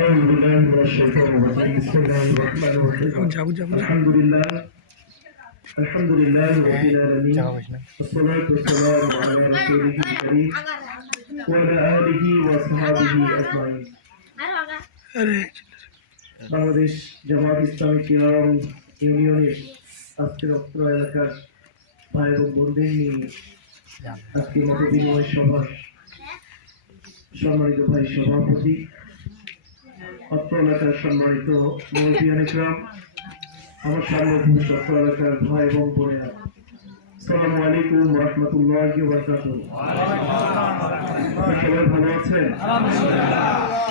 أعوذ بالله من الشيطان الرجيم بسم الله الرحمن الرحيم الحمد لله رب العالمين والصلاة والسلام على رسوله الكريم وعلى آله وصحبه أجمعين বাংলাদেশ জামাত ইসলামী কিরাম ইউনিয়নের আজকের অত্র এলাকার ভাই এবং বোনদের নিয়ে আজকে মত বিনিময় সভার সম্মানিত ভাই সভাপতি, অত্র এলাকার সম্মানিত মুরব্বিয়ান ইকরাম, আমার সামনে অত্র এলাকার ভাই এবং বোনেরা, আসসালামু আলাইকুম ওয়া রাহমাতুল্লাহি ওয়া বারাকাতুহু। সবাই ভালো আছেন?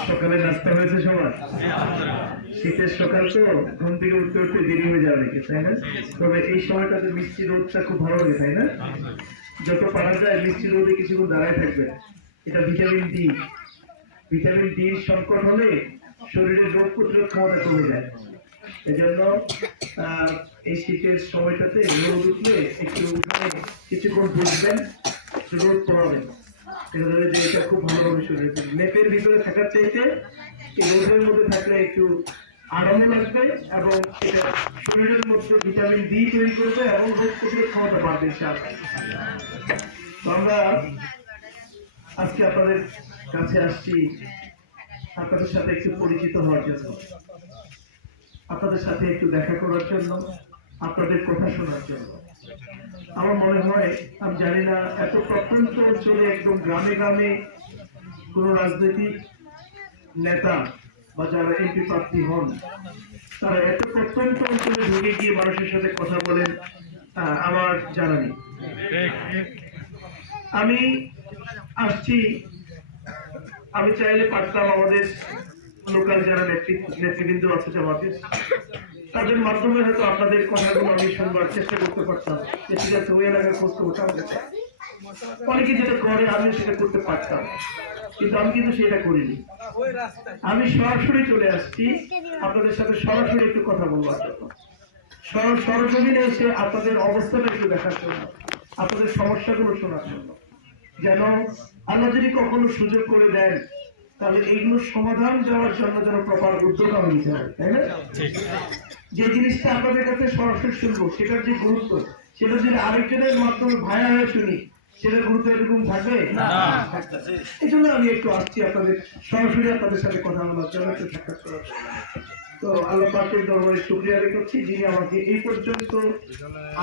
সকালে নাস্তা হয়েছে সবার? শীতের সকাল তো ঘুম থেকে উঠতে উঠতে দেরি হয়ে যাবে নাকি, তাই না? তবে এই সময়টাতে মিষ্টি রোদটা খুব ভালো লাগে, তাই না? যত পারা যায় মিষ্টি রোদে কিছুক্ষণ দাঁড়ায় থাকবে। এটা ভিটামিন ডি। ভিটামিন ডি সংকট হলে শরীরের রোগ প্রতিরোধ ক্ষমতা কমে যায়। এই জন্য এই শীতের সময়টাতে রোদ উঠলে একটু কিছুক্ষণ বুঝবেন, রোদ পড়াবেন। এটা খুব ভালোভাবে শরীর লেপের ভিতরে থাকার চাইতে এই রোদের মধ্যে থাকলে একটু আরামও লাগবে এবং এটা শরীরের মধ্যে ভিটামিন ডি তৈরি করবে এবং রোগ প্রতিরোধ ক্ষমতা বাড়বে। তো আমরা আজকে আপনাদের কাছে আসছি আপনাদের সাথে একটু পরিচিত হওয়ার জন্য, আপনাদের সাথে একটু দেখা করার জন্য, আপনাদের কথা শোনার জন্য। আমার মনে হয়, আমি জানি না, এত প্রত্যন্ত অঞ্চলে একদম গ্রামে গ্রামে কোন রাজনৈতিক নেতা বা যারা এমপি প্রার্থী হন তারা এত প্রত্যন্ত অঞ্চলে ঢুকে গিয়ে মানুষের সাথে কথা বলেন আমার জানা নেই। আমি আসছি, আমি চাইলে পারতাম আমাদের লোকাল যারা নেতৃবৃন্দ আছে জামাতের, তাদের মাধ্যমে হয়তো আপনাদের কথাগুলো আমি শুনবার চেষ্টা করতে পারতাম। ঠিক আছে, ওই এলাকার খোঁজ খবর অনেকে যেটা করে আমিও সেটা করতে পারতাম, কিন্তু আমি কিন্তু সেটা করিনি। আমি সরাসরি চলে আসছি আপনাদের সাথে সরাসরি একটু কথা বলবার জন্য, সরজমিনে এসে আপনাদের অবস্থাটা একটু দেখার জন্য, আপনাদের সমস্যাগুলো শোনার জন্য। যেন আল্লাহ যদি কখনো সুযোগ করে দেন তাহলে এইগুলোর সমাধান দেওয়ার জন্য যেন প্রপার উদ্যোগ আমি নিতে হবে, তাই না? যে জিনিসটা আপনাদের কাছে সরাসরি শুনবো সেটার যে গুরুত্ব, সেটা যদি আরেকজনের মাধ্যমে ভায়া হয়ে শুনি সেটার গুরুত্ব এরকম থাকবে না। এই জন্য আমি একটু আসছি আপনাদের সরাসরি আপনাদের সাথে কথা বলার জন্য, একটু সাক্ষাৎ করার জন্য। তো আল্লাহ পাকের দরবারে শুকরিয়া আদায় করছি, যিনি আমাকে এই পর্যন্ত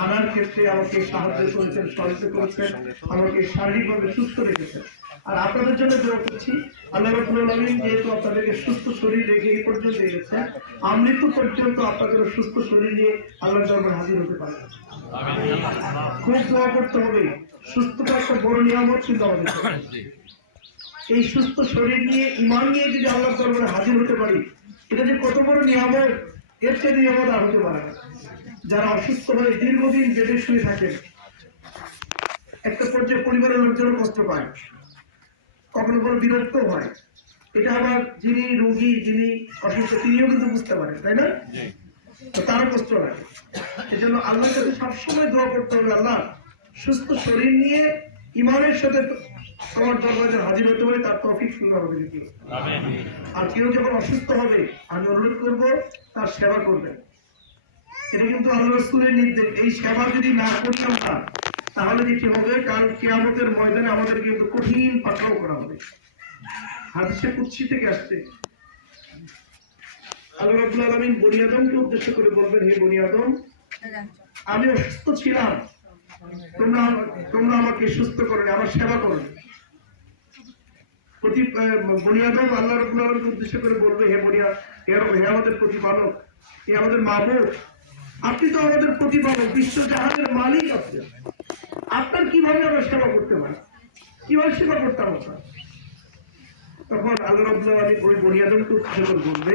আনার ক্ষেত্রে আমাকে সাহায্য করেছেন, সহায়তা করেছেন, আমাকে শারীরিকভাবে সুস্থ রেখেছেন। আর আপনাদের জন্য দোয়া করছি, আল্লাহ রাব্বুল আলামিন যেহেতু আপনাদেরকে সুস্থ শরীর রেখে এই পর্যন্ত এনেছেন, আমৃত্যু পর্যন্ত আপনাদের সুস্থ শরীর নিয়ে আল্লাহর দরবারে হাজির হতে পারেন। খুব দোয়া করতে হবে, সুস্থতা একটা বড় নিয়ামত কিন্তু আমাদের। এই সুস্থ শরীর নিয়ে ঈমান নিয়ে যদি আল্লাহর দরবারে হাজির হতে পারি, এটা যে কত বড় নিয়ামত, এর চেয়ে নিয়ামত আর হতে পারে না। যারা অসুস্থ হয়ে দীর্ঘদিন বেডে শুয়ে থাকেন, একটা পর্যায়ে পরিবারের লোকজনও কষ্ট পায়, কখনো কোনো বিরক্ত হয়। এটা আবার যিনি রোগী, যিনি অসুস্থ, তিনিও কিন্তু বুঝতে পারেন, তাই না? তো তারও কষ্ট লাগে। এই জন্য আল্লাহর কাছে সবসময় দোয়া করতে হবে, আল্লাহ সুস্থ শরীর নিয়ে ইমানের সাথে তোমার দরবারে হাজির হতে হবে, তার তৌফিক সুন্দর হবে। আর কেউ যখন অসুস্থ হবে আমি অনুরোধ করবো তার সেবা করবেন। এটা কিন্তু আল্লাহ রাসূলের নির্দেশ। এই সেবা যদি না করি আমরা, তাহলে কি হবে, কাল কিয়ামতের ময়দানে আমাদের কিন্তু কঠিন পাকড়াও করা হবে। হাদিসে কুদসি থেকে আসছে, আল্লাহ রাব্বুল আলামিন বনি আদমকে উদ্দেশ্য করে বলবেন, হে বনি আদম, আমি অসুস্থ ছিলাম, তোমরা আমাকে সুস্থ করে আমার সেবা করো। বনি আদম আল্লাহ রাব্বুল আলামিনকে উদ্দেশ্য করে বলবে, হে আমাদের প্রতিপালক, হে আমাদের মাবুদ, আপনি তো আমাদের প্রতিপালক, বিশ্বজাহানের মালিক আছেন, আপনার কিভাবে আমরা সেবা করতে পারি, কিভাবে সেবা করতাম আমরা? তখন আল্লাহ রাব্বুল আলামিন ওই বনি আদমকে উদ্দেশ্য করে বলবে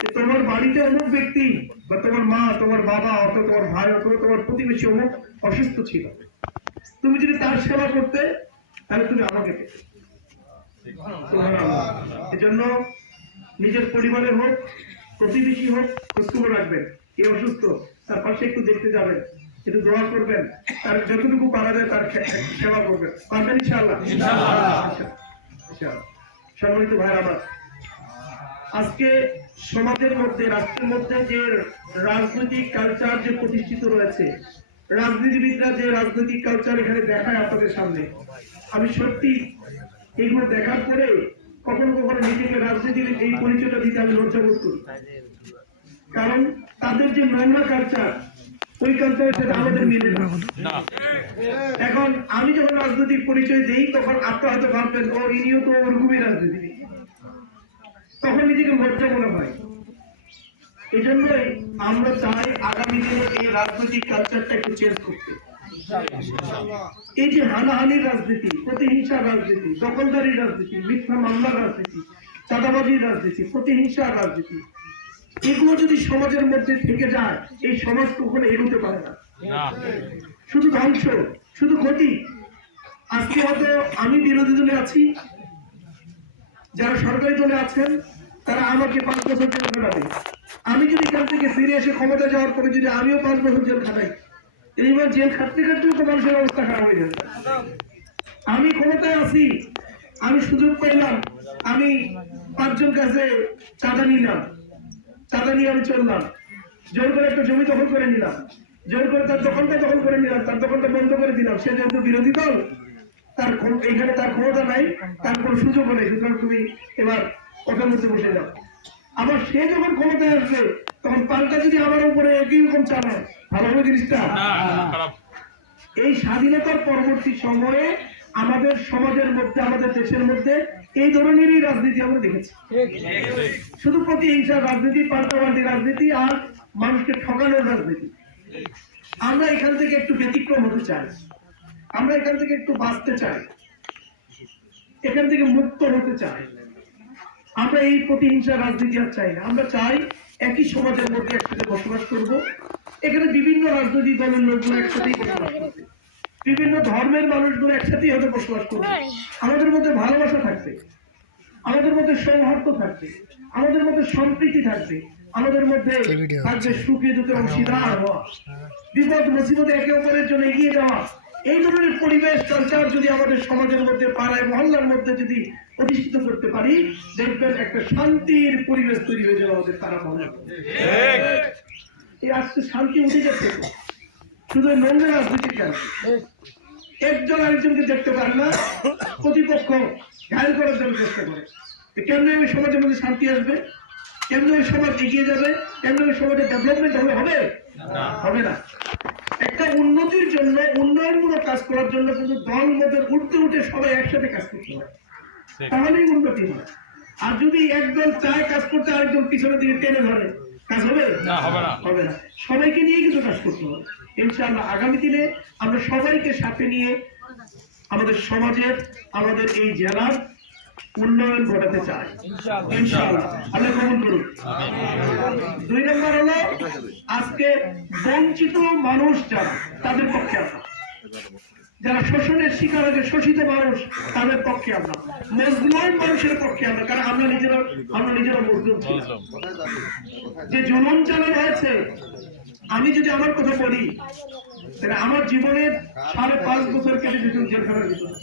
যে তোমার বাড়িতে অমুক ব্যক্তি বা তোমার মা, তোমার বাবা, অথবা তোমার ভাই, অথবা তোমার প্রতিবেশী অমুক অসুস্থ ছিল, তুমি যদি তার সেবা করতে তাহলে তুমি আমাকে পেতে। এজন্য নিজের পরিবারের হোক, প্রতিবেশী হোক, খোঁজখবর রাখবেন। কে অসুস্থ তার পাশে একটু দেখতে যাবেন, একটু দোয়া করবেন, তার যতটুকু পারা যায় তার সেবা করবেন। পারবেন ইনশাআল্লাহ? সম্মানিত ভাইরা আমার, আজকে সমাজের মধ্যে, রাষ্ট্রের মধ্যে যে রাজনৈতিক কালচার যে প্রতিষ্ঠিত রয়েছে, রাজনীতিবিদরা যে রাজনৈতিক কালচার এখানে দেখায় আপনাদের সামনে, আমি সত্যি এইগুলো দেখার পরে কখনো কখনো নিজেকে রাজনীতিবিদ এই পরিচয়টা দিতে আমি লজ্জাবোধ করি। কারণ তাদের যে নোংরা কালচার, ওই কালচারের সাথে আমাদের মিলে না। এখন আমি যখন রাজনৈতিক পরিচয় দিই, তখন আপনারা হয়তো ভাববেন ও ইনিও তো ওরকমই রাজনীতিবিদ, তখন নিজেকে লজ্জা মনে হয়। এই জন্যই আমরা চাই আগামী দিনে এই রাজনৈতিক কালচারটা একটু চেঞ্জ করতে। এই যে হানাহানির রাজনীতি, প্রতিহিংসার রাজনীতি, দখলদারি রাজনীতি, মিথ্যা মামলার রাজনীতি, চাঁদাবাজির রাজনীতি, প্রতিহিংসার রাজনীতি, এগুলো যদি সমাজের মধ্যে থেকে যায়, এই সমাজ কখনো এগোতে পারে না। শুধু ধ্বংস, শুধু ক্ষতি। আজকে হয়তো আমি বিরোধী দলে আছি, যারা সরকারি দলে আছেন তারা আমাকে 5 বছর জেল খাটাবে। আমি যদি এখান থেকে ফিরে এসে ক্ষমতা যাওয়ার পরে যদি আমিও 5 বছর জেল খাটাই, এইবার জেল খাটতে খাটতেও তো মানুষের অবস্থা খারাপ হয়ে যাবে। আমি ক্ষমতায় আছি, আমি সুযোগ পাইলাম, আমি 5 জন কাছে চাঁদা নিলাম, চাঁদা নিয়ে আমি চললাম, জোর করে একটা জমি দখল করে নিলাম, জোর করে তার দখলটা দখল করে নিলাম, তার দখলটা বন্ধ করে দিলাম। সে যেহেতু বিরোধী দল, তার এখানে তার ক্ষমতা নাই, তার কোনো সুযোগ নেই, সুতরাং তুমি এবার কথার মধ্যে বসে যাও। আবার সে যখন ক্ষমতায় আসবে, তখন পাল্টা যদি আমার উপরে একই রকম চালায়, ভালো হবে জিনিসটা? এই স্বাধীনতার পরবর্তী সময়ে আমাদের সমাজের মধ্যে, আমাদের দেশের মধ্যে এই ধরনেরই রাজনীতি আমরা দেখেছি। শুধু প্রতিহিংসার রাজনীতি, পাল্টাপাল্টি রাজনীতি, আর মানুষকে ঠকানোর রাজনীতি। আমরা এখান থেকে একটু ব্যতিক্রম হতে চাই, আমরা এখান থেকে একটু বাঁচতে চাই, এখান থেকে মুক্ত হতে চাই। আমরা এই প্রতিহিংসার রাজনীতি আর চাই না। আমরা চাই একই সমাজের মধ্যে একসাথে বসবাস করব। এখানে বিভিন্ন রাজনৈতিক দলের লোকগুলো একসাথেই বসবাস করবে, বিভিন্ন ধর্মের মানুষগুলো একসাথেই হয়তো বসবাস করবে। আমাদের মধ্যে ভালোবাসা থাকবে, আমাদের মধ্যে সৌহার্দ্য থাকবে, আমাদের মধ্যে সম্প্রীতি থাকবে, আমাদের মধ্যে থাকবে সুখে দুঃখে অংশীদার হওয়া, বিপদ মুসিবতে একে অপরের জন্য এগিয়ে যাওয়া। এই ধরনের পরিবেশ কালচার যদি আমাদের সমাজের মধ্যে, পাড়ায় মহল্লার মধ্যে যদি প্রতিষ্ঠিত করতে পারি, দেখবেন একটা শান্তির পরিবেশ তৈরি হয়ে যাবে আমাদের পাড়া মহল্লার মধ্যে। এই আজকে শান্তি উঠে যাচ্ছে, শুধু নোংরা রাজনীতি কেন? একজন আরেকজনকে দেখতে পারে না, প্রতিপক্ষ ঘায়ল করার জন্য চেষ্টা করে। কেমনে ওই সমাজের মধ্যে শান্তি আসবে? কেমনে ওই সমাজ এগিয়ে যাবে? কেমনে ওই সমাজের ডেভেলপমেন্ট হবে? হবে না। একটা উন্নতির জন্য, উন্নয়নমূলক কাজ করার জন্য কিন্তু দল মতের উঠতে উঠে সবাই একসাথে কাজ করতে হয়, তাহলেই উন্নতি হয়। আর যদি একজন চায় কাজ করতে, আরেকজন পিছনের দিকে টেনে ধরে, কাজ হবে না, হবে না। সবাইকে নিয়ে কিন্তু কাজ করতে হবে। ইনশাআল্লাহ আগামী দিনে আমরা সবাইকে সাথে নিয়ে আমাদের সমাজের, আমাদের এই জেলার উন্নয়ন ঘটাতে চাই ইনশাআল্লাহ। আল্লাহ কবুল করুন। 2 নম্বর হলো আজকে বঞ্চিত মানুষ যারা, তাদের পক্ষে আমরা, যারা শোষণের শিকার হয়েছে, শোষিত মানুষ, তাদের পক্ষে আমরা, মজলুম মানুষের পক্ষে আমরা। কারণ আমরা নিজেরা মজলুম ছিলাম। যে জুলুম চালানো হয়েছে, আমি যদি আমার কথা বলি, তাহলে আমার জীবনের 5.5 বছর কেটে যেত জেলখানার ভিতরে।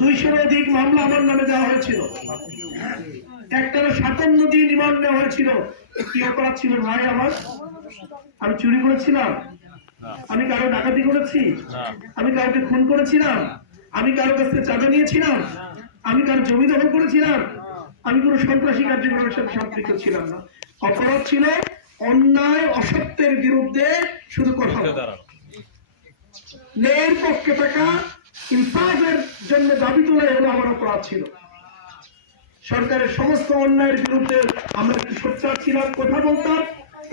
200-এর অধিক মামলা আমার নামে দেওয়া হয়েছিল, একটানা 57 দিন রিমান্ড নেওয়া হয়েছিল। কি অপরাধ ছিল ভাই আমার? আমি চুরি করেছিলাম? আমি কারো ডাকাতি করেছি? আমি কাউকে খুন করেছিলাম? আমি কারো কাছ থেকে চাঁদা নিয়েছিলাম? আমি কারো জমি দখল করেছিলাম? আমি কোনো সন্ত্রাসী কার্যক্রমের সাথে সম্পৃক্ত ছিলাম না। অপরাধ ছিল অন্যায় অসত্যের বিরুদ্ধে শুধু কথা বলা, ন্যায়ের পক্ষে থাকা, ইনসাফের জন্য দাবি তোলাই হলো আমার অপরাধ ছিল। সরকারের সমস্ত অন্যায়ের বিরুদ্ধে আমরা একটু সোচ্চার ছিলাম, কথা বলতাম,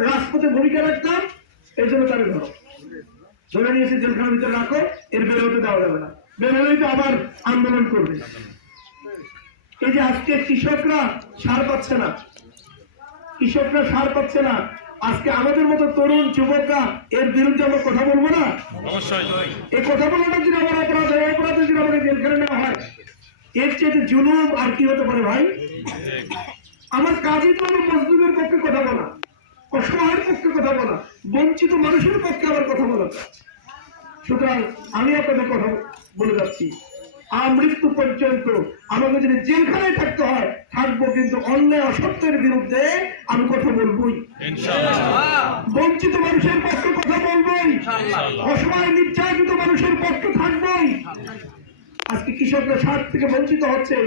রাজপথে ভূমিকা রাখতাম। এই জন্য তারা ধরে নিয়েছে, জেলখানার ভিতরে রাখো, এর বের হতে দেওয়া যাবে না, বের হলেই তো আবার আন্দোলন করবে। এই যে আজকে কৃষকরা সার পাচ্ছে না, কৃষকরা সার পাচ্ছে না, আজকে আমাদের মতো তরুণ যুবকরা এর বিরুদ্ধে আমরা কথা বলবো না? অবশ্যই। এই কথা বলাটা যদি আমার অপরাধ হয়, অপরাধে যদি আমাদের জেলখানে নেওয়া হয়, এর চেয়ে জুলুম আর কি হতে পারে ভাই? আমার কাজই তো আমি মজলুমের পক্ষে কথা বলা, অসহায়ের পক্ষে কথা বলা, বঞ্চিত মানুষের পক্ষে আমার কথা বলা। সুতরাং আমি আপনাদের কথা বলে যাচ্ছি, আমৃত্যু পর্যন্ত আমাকে যদি জেলখানায় থাকতে হয় থাকবো, কিন্তু অন্যায় অসত্যের বিরুদ্ধে আমি কথা বলবোই, বঞ্চিত মানুষের পক্ষে কথা বলবোই, অসহায় নির্যাতিত মানুষের পক্ষে থাকবোই। আজকে কৃষকরা সার থেকে বঞ্চিত হচ্ছে,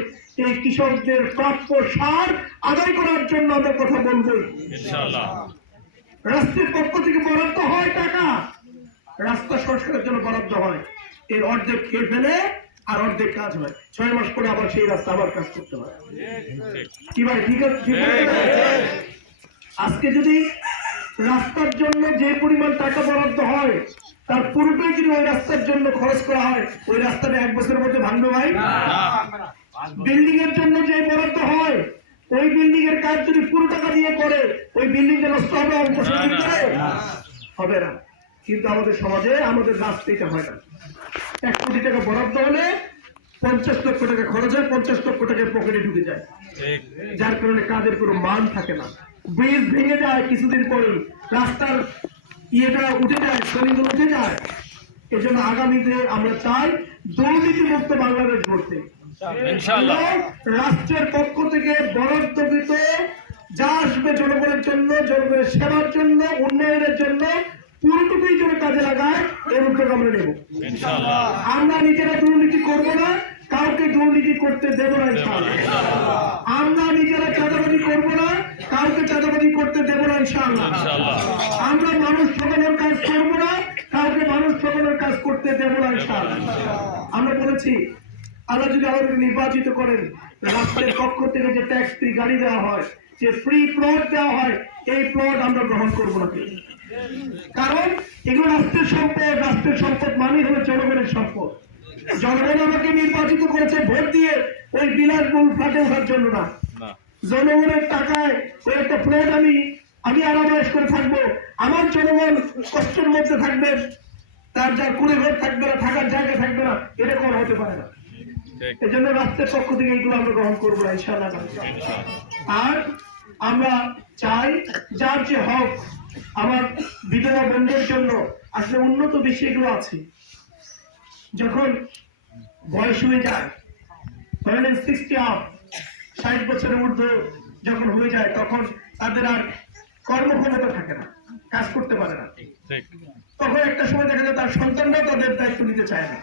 এই কৃষকদের প্রাপ্য সার আদায় করার জন্য আমরা কথা বলবোই। রাষ্ট্রের পক্ষ থেকে বরাদ্দ হয় টাকা, রাস্তা সংস্কারের জন্য বরাদ্দ হয়, এর অর্ধেক খেয়ে ফেলে আর অর্ধেক কাজ হয়, 6 মাস পরে আবার সেই রাস্তা আবার কাজ করতে হয়। কি ভাই ঠিক আছে? আজকে যদি রাস্তার জন্য যে পরিমাণ টাকা বরাদ্দ হয় তার পুরোটাই যদি ওই রাস্তার জন্য খরচ করা হয়, ওই রাস্তাটা 1 বছরের মধ্যে ভাঙবে ভাই? বিল্ডিং এর জন্য যে বরাদ্দ হয়, ওই বিল্ডিং এর কাজ যদি পুরো টাকা দিয়ে করে, ওই বিল্ডিংটা নষ্ট হবে অল্প সময়ের ভিতরে? হবে না। কিন্তু আমাদের সমাজে আমাদের রাস্তাটা হয় না। 1 কোটি টাকা বরাদ্দ হলে 50 লক্ষ টাকা খরচ হয়, 50 লক্ষ টাকা পকেটে ঢুকে যায়, যার কারণে কাজের কোনো মান থাকে না। ব্রিজ ভেঙে যায় কিছুদিন পরে, রাস্তার ইয়েটা উঠে যায়, স্পেলিং উঠে যায়। এই জন্য আগামীতে আমরা চাই দুর্নীতি মুক্ত বাংলাদেশ গড়তে। রাষ্ট্রের পক্ষ থেকে বরাদ্দকৃত যা আসবে জনগণের জন্য, জনগণের সেবার জন্য, উন্নয়নের জন্য পুরোটুকুই যেন কাজে লাগায়, এর উদ্যোগ আমরা নেব। আমরা নিজেরা দুর্নীতি করব না, কাউকে দুর্নীতি করতে দেব না ইনশাআল্লাহ। আমরা নিজেরা চাঁদাবাজি করব না, কাউকে চাঁদাবাজি করতে দেব না ইনশাআল্লাহ। আমরা মানুষ ঠকানোর কাজ করব না, কাউকে মানুষ ঠকানোর কাজ করতে দেব না ইনশাআল্লাহ। আমরা বলেছি আল্লাহ যদি আমাদের নির্বাচিত করেন, রাষ্ট্রের পক্ষ থেকে যে ট্যাক্স ফ্রি গাড়ি দেওয়া হয়, যে ফ্রি প্লট দেওয়া হয়, এই প্লট আমরা গ্রহণ করবো না। কারণ এগুলো রাষ্ট্রের সম্পদ, রাষ্ট্রের সম্পদ মানে হলো জনগণের সম্পদ। জনগণ আমাকে নির্বাচিত করেছে ভোট দিয়ে ওই বিলাসবহুল ফ্ল্যাটে ওঠার জন্য না। জনগণের টাকায় ওই একটা ফ্ল্যাট আমি আরামায়েশ করে থাকবো, আমার জনগণ কষ্টের মধ্যে থাকবে, তার যার কুড়ে ঘর থাকবে না, থাকার জায়গা থাকবে না, এটা কোনো হতে পারে না। এই জন্য রাষ্ট্রের পক্ষ থেকে এইগুলো আমরা গ্রহণ করবো না ইনশাআল্লাহ। আর আমরা চাই যার যে হক, আমার বিধবা বোনদের জন্য আসলে উন্নত বিশ্বে এগুলো আছে। যখন বয়স হয়ে যায়, 60 বছরের ঊর্ধ্ব যখন হয়ে যায়, তখন তাদের আর কর্মক্ষমতা থাকে না, কাজ করতে পারে না। তখন একটা সময় দেখা যায় তার সন্তানরা তাদের দায়িত্ব নিতে চায় না,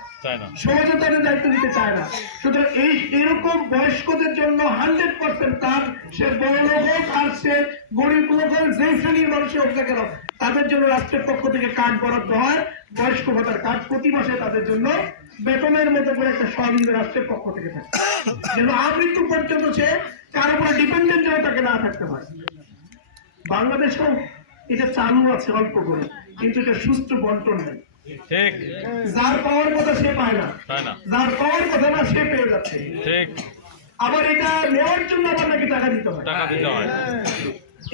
সমাজে তাদের দায়িত্ব নিতে চায় না। সুতরাং এরকম বয়স্কদের জন্য 100% তার, সে বড় লোক হোক আর সে গরিব লোক হোক, যে শ্রেণীর মানুষের হোক না কেন, তাদের জন্য রাষ্ট্রের পক্ষ থেকে কার্ড বরাদ্দ হয়, বয়স্ক ভাতার কার্ড প্রতি মাসে তাদের জন্য বেতনের মতো করে একটা সহযোগিতা রাষ্ট্রের পক্ষ থেকে থাকে, যেন আমৃত্যু পর্যন্ত সে কার উপরে ডিপেন্ডেন্ট যেন তাকে না থাকতে হয়। বাংলাদেশেও এটা চালু আছে অল্প করে, কিন্তু এটা সুষ্ঠু বন্টন নেই। যার পাওয়ার কথা সে পায় না, যার পাওয়ার কথা না সে পেয়ে যাচ্ছে। আবার এটা নেওয়ার জন্য আবার নাকি টাকা দিতে হয়।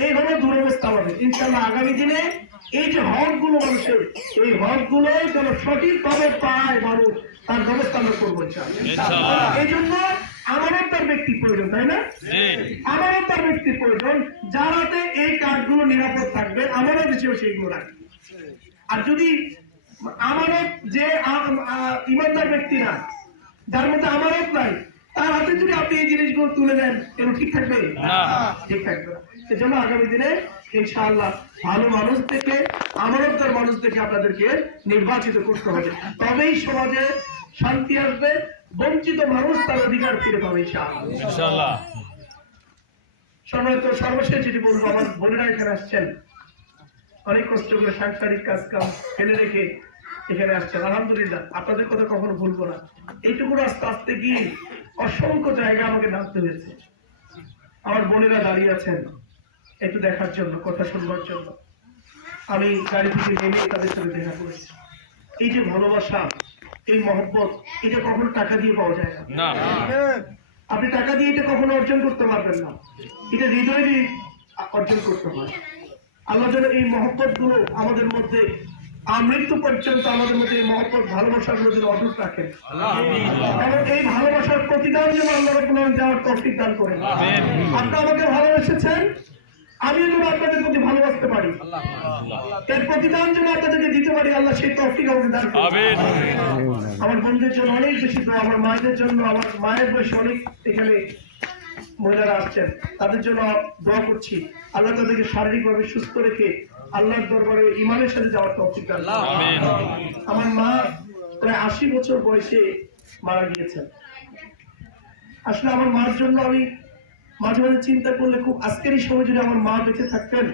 এই হলো দুরবস্থা আমাদের। ইনশাআল্লাহ আগামী দিনে এই যে হক গুলো মানুষের, এই হক গুলো যেন সঠিকভাবে পায় মানুষ, তার ব্যবস্থা আমরা করবো ইনশাআল্লাহ। এই জন্য আমারও তার ব্যক্তি প্রয়োজন, তাই না? আমারও তার ব্যক্তি প্রয়োজন, যারাতে এই কাজগুলো নিরাপদ থাকবে, আমারও হিসেবে সেইগুলো রাখবে। আর যদি আমানত যে ইমানদার ব্যক্তি না, যার মধ্যে আমানত নাই, তার হাতে যদি আপনি এই জিনিসগুলো তুলে দেন, এগুলো ঠিক থাকবে? ঠিক থাকবে। সেজন্য আগামী দিনে ইনশাআল্লাহ ভালো মানুষ থেকে, আমানতদার মানুষ থেকে আপনাদেরকে নির্বাচিত করতে হবে, তবেই সমাজে শান্তি আসবে, বঞ্চিত মানুষ তার অধিকার ফিরে পাবে ইনশাআল্লাহ। সর্বশেষ যেটি বলবো, আমার বোনেরা এখানে আসছেন, অনেক কষ্ট করে সাংসারিক কাজ কাম ফেলে রেখে এখানে আসছেন, আলহামদুলিল্লাহ, আপনাদের কথা কখনো ভুলবো না। এইটুকু রাস্তা আসতে গিয়ে অসংখ্য জায়গা আমাকে নামতে হয়েছে। আমার বোনেরা দাঁড়িয়ে আছেন একটু দেখার জন্য, কথা শুনবার জন্য। আমি গাড়ি থেকে নেমে তাদের সাথে দেখা করেছি। এই যে ভালোবাসা, এই মহব্বত, এটা কখনো টাকা দিয়ে পাওয়া যায় না। আপনি টাকা দিয়ে এটা কখনো অর্জন করতে পারবেন না, এটা হৃদয় দিয়ে অর্জন করতে হয়। আল্লাহ যেন এই মহব্বত গুলো আমাদের মধ্যে আমৃত্যু পর্যন্ত, আমাদের মধ্যে এই মহব্বত, ভালোবাসার মধ্যে অটুট রাখেন, এবং এই ভালোবাসার প্রতিদান যেন আল্লাহ রাব্বুল আলামিন দেওয়ার তৌফিক দান করেন। আপনি আমাকে ভালোবেসেছেন, আমি যেন আপনাদের প্রতি ভালোবাসতে পারি, এর প্রতিদান যেন আপনাদেরকে দিতে পারি, আল্লাহ সেই তৌফিক আমাকে দান করুন। আমার বন্ধুদের জন্য অনেক বেশি দোয়া, আমার মায়েদের জন্য, আমার মায়ের বয়সে অনেক এখানে মহিলারা আসছেন, তাদের জন্য দোয়া করছি, আল্লাহ তাদেরকে শারীরিকভাবে সুস্থ রেখে আল্লাহর দরবারে ইমানের সাথে যাওয়ার তৌফিক দান করুন। আমার মা প্রায় 80 বছর বয়সে মারা গিয়েছেন। আসলে আমার মার জন্য আমি মাঝে মাঝে চিন্তা করলে, খুব আজকের এই সময় যদি আমার মা বেঁচে থাকতেন,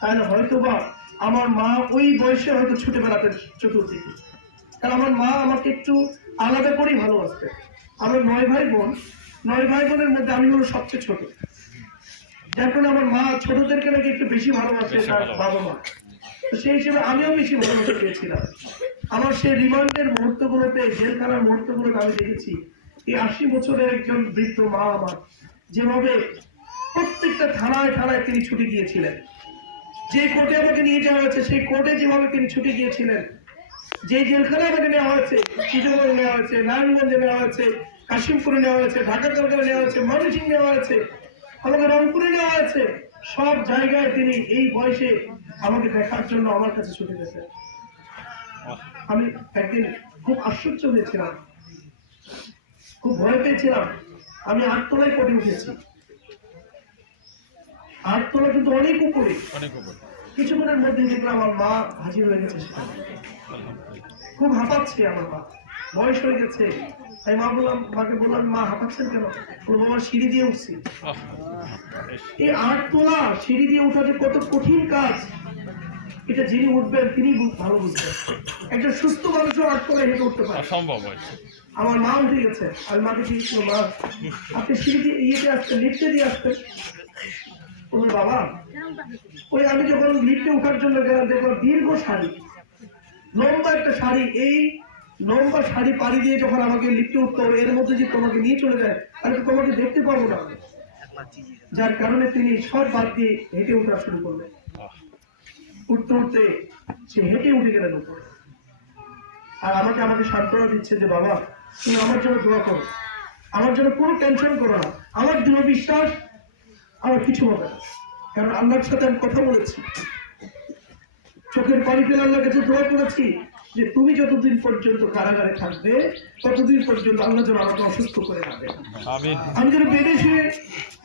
তাহলে হয়তোবা আমার মা ওই বয়সে হয়তো ছুটে বেড়াতেন চতুর্দিকে। কারণ আমার মা আমাকে একটু আলাদা করেই ভালোবাসতেন। আমার 9 ভাই বোন, 9 ভাই বোনের মধ্যে আমি হলো সবচেয়ে ছোট, যার কারণে আমার মা ছোটদেরকে নাকি একটু বেশি ভালোবাসে তার বাবা মা। তো সেই হিসেবে আমিও বেশি ভালোবাসা পেয়েছিলাম। আমার সেই রিমান্ডের মুহূর্তগুলোতে, জেলখানার মুহূর্তগুলোতে আমি দেখেছি এই 80 বছরের একজন বৃদ্ধ মা আমার যেভাবে প্রত্যেকটা থানায় থানায় তিনি ছুটে গিয়েছিলেন। যে কোর্টে আমাকে নিয়ে যাওয়া হয়েছে সেই কোর্টে যেভাবে তিনি ছুটে গিয়েছিলেন, যে জেলখানায় আমাকে নেওয়া হয়েছে, চিটাগং নেওয়া হয়েছে, নারায়ণগঞ্জে নেওয়া হয়েছে, কাশিমপুরে নেওয়া হয়েছে, ঢাকা কারখানা নেওয়া হয়েছে, ময়মনসিংহে নেওয়া হয়েছে, আমাকে রংপুরে নেওয়া হয়েছে, সব জায়গায় তিনি এই বয়সে আমাকে দেখার জন্য আমার কাছে ছুটে গেছেন। আমি একদিন খুব আশ্চর্য হয়েছিলাম, খুব ভয় পেয়েছিলাম। আমি 8 তলায় কোর্টে উঠেছি। 8 তলা কিন্তু অনেক উপরে। কিছুক্ষণের মধ্যে দেখলাম আমার মা হাজির হয়ে গেছে সেখানে। খুব হাঁপাচ্ছে আমার মা, বয়স হয়ে গেছে। আমি মাকে বললাম, মা হাঁপাচ্ছেন কেন? বলল, বাবা সিঁড়ি দিয়ে উঠছি। এই 8 তলা সিঁড়ি দিয়ে উঠা যে কত কঠিন কাজ, এটা যিনি উঠবেন তিনি ভালো বুঝবেন। একজন সুস্থ মানুষও 8 তলায় হেঁটে উঠতে পারে। আমার মা উঠে গেছে। আমি মাকে জিজ্ঞেস, মা আপনি সিঁড়ি দিয়ে ইয়েতে আসতেন, লিফটে দিয়ে আসতেন? বলল, বাবা ওই আমি যখন লিফটে ওঠার জন্য গেলাম, দেখলাম দীর্ঘ শাড়ি, লম্বা একটা শাড়ি, এই লম্বা শাড়ি পাড়ি দিয়ে যখন আমাকে লিফটে উঠতে হবে, এর মধ্যে যে তোমাকে নিয়ে চলে যায়, আমি তোমাকে দেখতে পাবো না। যার কারণে তিনি সব বাদ দিয়ে হেঁটে ওঠা শুরু করলেন। উঠতে উঠতে সে হেঁটে উঠে গেলেন উপরে। আর আমাকে সান্ত্বনা দিচ্ছে যে, বাবা তুমি আমার জন্য দোয়া করো, আমার জন্য কোনো টেনশন করো না, আমার দৃঢ় বিশ্বাস আমার কিছু হবে না। কারণ আল্লাহর সাথে আমি কথা বলেছি, চোখের পানি ফেলে আল্লাহর কাছে দোয়া করেছি যে তুমি যতদিন পর্যন্ত কারাগারে থাকবে ততদিন পর্যন্ত আল্লাহ যেন আমাকে অসুস্থ করে না দেন, আমি যেন বেডে শুয়ে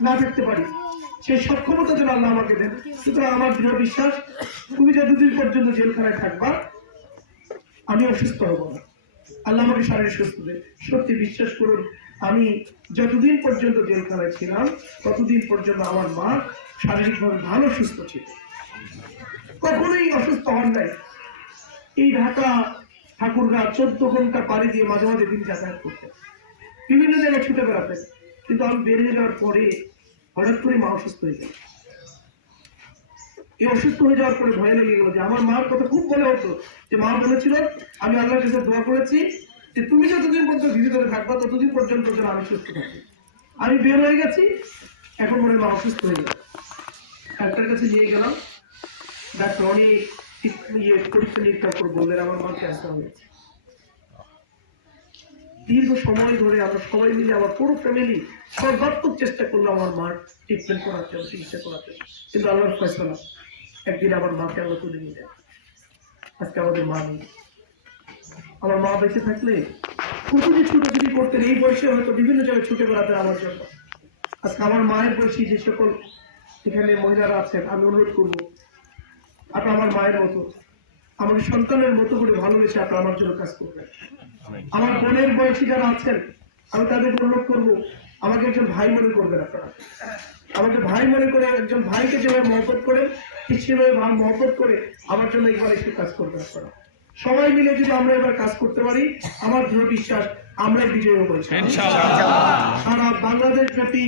না থাকতে পারি, সেই সক্ষমতা যেন আল্লাহ আমাকে দেন। সুতরাং আমার দৃঢ় বিশ্বাস, তুমি যতদিন পর্যন্ত জেলখানায় থাকবা আমি অসুস্থ হব না, আল্লাহ আমাকে শারীরিক সুস্থ দেন। সত্যি বিশ্বাস করুন, আমি যতদিন পর্যন্ত জেলখানায় ছিলাম ততদিন পর্যন্ত আমার মা শারীরিকভাবে ভালো সুস্থ ছিল, কখনোই অসুস্থ হন নাই। এই ঢাকা ঠাকুরগাঁ 14 ঘন্টা পাড়ি দিয়ে মাঝে মাঝে তিনি যাতায়াত করতেন, বিভিন্ন জায়গায় ছুটে বেড়াতেন। কিন্তু আমি বেরিয়ে যাওয়ার পরে হঠাৎ করে মা অসুস্থ হয়ে গেল। এই অসুস্থ হয়ে যাওয়ার পরে ভয় লেগে গেল যে আমার মার কথা খুব মনে হতো, যে মা বলেছিল আমি আল্লাহর কাছে দোয়া করেছি যে তুমি যতদিন পর্যন্ত ভিতরে থাকবা ততদিন পর্যন্ত যেন আমি সুস্থ থাকি। আমি বের হয়ে গেছি, এখন মনে মা অসুস্থ হয়ে গেল। ডাক্তারের কাছে নিয়ে গেলাম, ডাক্তার অনেক পরীক্ষা নিরীক্ষা করে বললেন আমার মা ক্যান্সার হয়েছে। দীর্ঘ সময় ধরে আমরা সবাই মিলে, আমার পুরো ফ্যামিলি সর্বাত্মক চেষ্টা করলাম আমার মার ট্রিটমেন্ট করাতে, চিকিৎসা করাতে, কিন্তু আল্লাহর ফয়সালা একদিন আমার মাকে আল্লাহ তুলে নিলেন। আজকে আমাদের মা নেই। আমার মা বেঁচে থাকলে কতদিন ছুটোছুটি করতেন, এই বয়সে হয়তো বিভিন্ন জায়গায় ছুটে বেড়াতেন আমার জন্য। আজকে আমার মায়ের বয়সী যে সকল এখানে মহিলারা আছেন, আমি অনুরোধ করবো আপনার আমার মায়ের মতো, আমাকে সন্তানের মতো করে ভালোবেসে আপনার আমার জন্য কাজ করবেন। আমার বোনের বয়সী যারা আছেন আমি তাদের অনুরোধ করবো, আমাকে একজন ভাই মনে করবেন। আপনারা আমাকে ভাই মনে করে, একজন ভাইকে যেভাবে মহব্বত করেন ঠিক সেভাবে মহব্বত করে আমার জন্য একবার একটু কাজ করবেন। আপনারা সবাই মিলে যদি আমরা এবার কাজ করতে পারি, আমার দৃঢ় বিশ্বাস আমরাই বিজয়ী হবো ইনশাআল্লাহ। সারা বাংলাদেশ ব্যাপী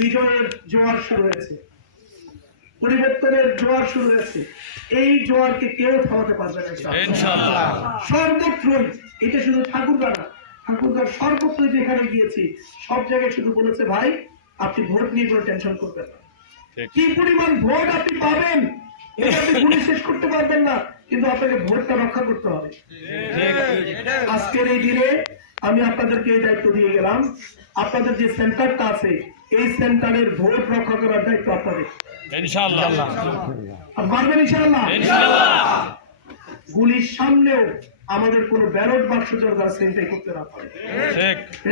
বিজয়ের জোয়ার শুরু হয়েছে, পরিবর্তনের জোয়ার শুরু হয়েছে। এই জোয়ারকে কেউ থামাতে পারবে না ইনশাআল্লাহ। সর্বত্রই, এটা শুধু ঠাকুরগাঁ না, ঠাকুরগাঁর সর্বত্রই যেখানে গিয়েছি সব জায়গায় শুধু বলেছে, ভাই আপনি ভোট নিয়ে কোনো টেনশন করবেন না। কি পরিমাণ ভোট আপনি পাবেন এটা আপনি গুণে শেষ করতে পারবেন না, কিন্তু আপনাকে ভোটটা রক্ষা করতে হবে। আজকের এই দিনে আমি আপনাদেরকে এই দায়িত্ব দিয়ে গেলাম, আপনাদের যে সেন্টারটা আছে এই সেন্টারের ভোট রক্ষা করার দায়িত্ব আপনাদের। ইনশাআল্লাহ আর পারবেন ইনশাআল্লাহ? গুলির সামনেও আমাদের কোনো ব্যালট বাক্স যারা ছিনতাই করতে না পারে,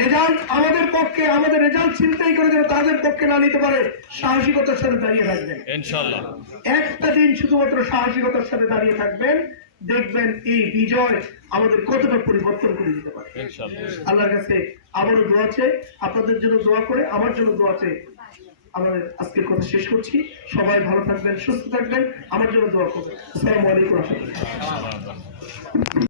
রেজাল্ট আমাদের পক্ষে, আমাদের রেজাল্ট ছিনতাই করে যারা তাদের পক্ষে না নিতে পারে, সাহসিকতার সাথে দাঁড়িয়ে থাকবেন ইনশাআল্লাহ। একটা দিন শুধুমাত্র সাহসিকতার সাথে দাঁড়িয়ে থাকবেন, দেখবেন এই বিজয় আমাদের কতটা পরিবর্তন করে দিতে পারে ইনশাআল্লাহ। আল্লাহর কাছে আবারও দোয়া আছে, আপনাদের জন্য দোয়া করে আমার জন্য দোয়া আছে। আমাদের আজকের কথা শেষ করছি। সবাই ভালো থাকবেন, সুস্থ থাকবেন, আমার জন্য দোয়া করবেন। আসসালামু আলাইকুম।